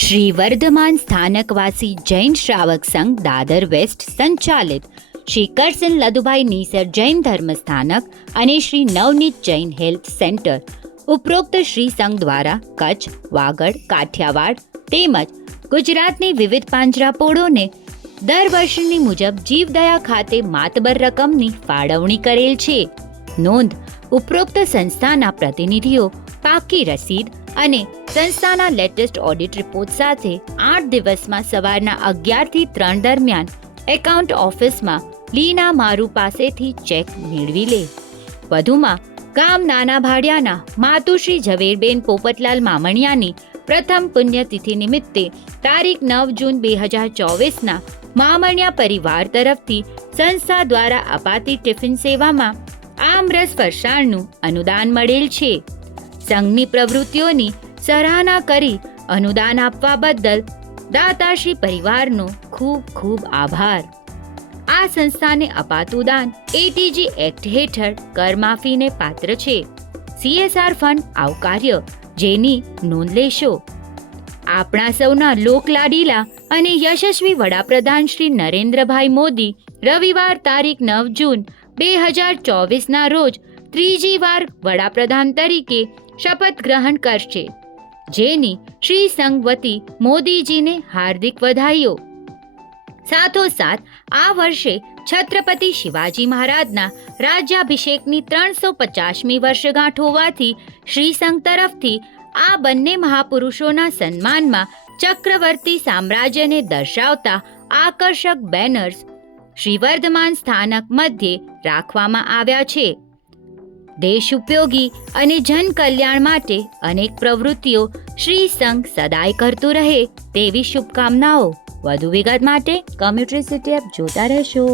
શ્રી વર્ધમાન સ્થાનકવાસી જૈન શ્રાવક સંઘ દાદર વેસ્ટ સંચાલિત શ્રી કરસન લદુભાઈ નીસર જૈન ધર્મ સ્થાનક અને શ્રી નવનીત જૈન હેલ્થ સેન્ટર ઉપરોક્ત શ્રી સંઘ દ્વારા કચ્છ, વાગડ, કાઠિયાવાડ તેમજ ગુજરાતની વિવિધ પાંજરાપોળોને દર વર્ષની મુજબ જીવદયા ખાતે માતબર રકમની ફાળવણી કરેલ છે. નોંધ: ઉપરોક્ત સંસ્થાના પ્રતિનિધિઓ પાકી રસીદ અને સંસ્થાના લેટેસ્ટ ઓડિટ રિપોર્ટ સાથે 8 દિવસમાં સવારના 11 થી 3 દરમિયાન એકાઉન્ટ ઓફિસમાં લીના મારુ પાસેથી ચેક મેળવી લે. વધુમાં ગામ નાના ભાડિયાના માતુશ્રી ઝવેરબેન પોપટલાલ મામણિયાની પ્રથમ પુણ્યતિથિ નિમિત્તે તારીખ 9 જૂન 2024ના મામણિયા પરિવાર તરફથી સંસ્થા દ્વારા અપાતી ટિફિન સેવામાં આમરસ ફરસાણનું અનુદાન મળેલ છે. સંઘની પ્રવૃત્તિઓની સરાહના કરી અનુદાન આપવા બદલ દાતાશ્રી પરિવારનો ખૂબ ખૂબ આભાર. આ સંસ્થાને અપાતું દાન એટીજી એક્ટ હેઠળ કરમાફીને પાત્ર છે. CSR ફંડ આવકાર્ય, જેની નોંધ લેશો. આપણા સૌના લોકલાડીલા અને યશસ્વી વડાપ્રધાન શ્રી નરેન્દ્રભાઈ મોદી રવિવાર તારીખ 9 જૂન 2024ના રોજ ત્રીજી વાર વડાપ્રધાન તરીકે શપથ ગ્રહણ કરશે, જેની શ્રી સંઘ વતી મોદીજીને હાર્દિક વધાઈઓ. સાથોસાથ આ વર્ષે છત્રપતિ શિવાજી મહારાજના રાજ્યાભિષેકની 350મી વર્ષગાંઠ હોવાથી શ્રી સંઘ તરફથી આ બંને મહાપુરુષોના સન્માનમાં ચક્રવર્તી સામ્રાજ્યને દર્શાવતા આકર્ષક બેનર્સ શ્રી વર્ધમાન સ્થાનક મધ્યે રાખવામાં આવ્યા છે. દેશ ઉપયોગી અને જન કલ્યાણ માટે અનેક પ્રવૃત્તિઓ શ્રી સંઘ સદાય કરતું રહે તેવી શુભકામનાઓ. વધુ વિગત માટે કોમ્યુનિટી સિટી એપ જોતા રહેશો.